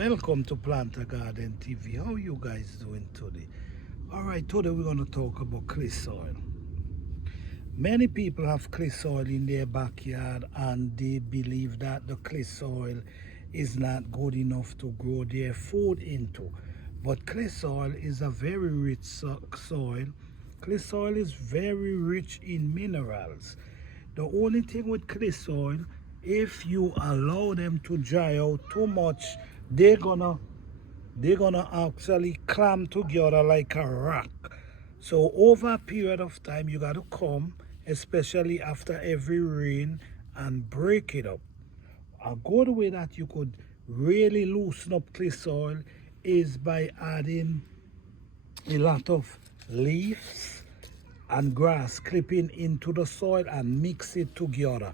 Welcome to Planter Garden TV. How you guys doing today? All right, today we're going to talk about clay soil. Many people have clay soil in their backyard and they believe that the clay soil is not good enough to grow their food into. But clay soil is a very rich soil. Clay soil is very rich in minerals. The only thing with clay soil, if you allow them to dry out too much, they're gonna actually clamp together like a rock. So over a period of time, you got to come, especially after every rain, and break it up. A good way that you could really loosen up clay soil is by adding a lot of leaves and grass clipping into the soil and mix it together.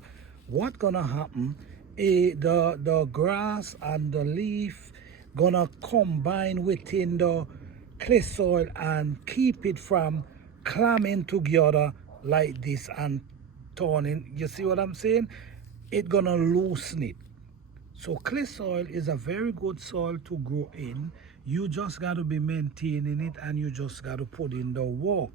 What gonna happen is the grass and the leaf gonna combine within the clay soil and keep it from clamming together like this and turning. You see what I'm saying? It gonna loosen it. So clay soil is a very good soil to grow in. You just got to be maintaining it and you just got to put in the work.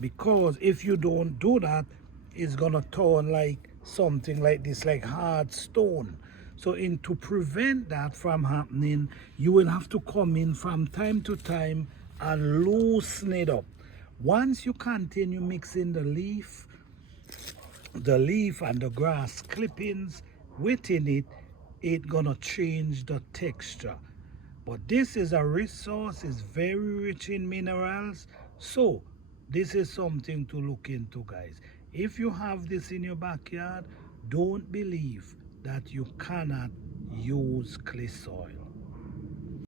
Because if you don't do that, it's going to turn like something like this, like hard stone. So to prevent that from happening, you will have to come in from time to time and loosen it up. Once you continue mixing the leaf and the grass clippings within it, it gonna change the texture. But this is a resource, it's very rich in minerals. So this is something to look into, guys. If you have this in your backyard, don't believe that you cannot use clay soil.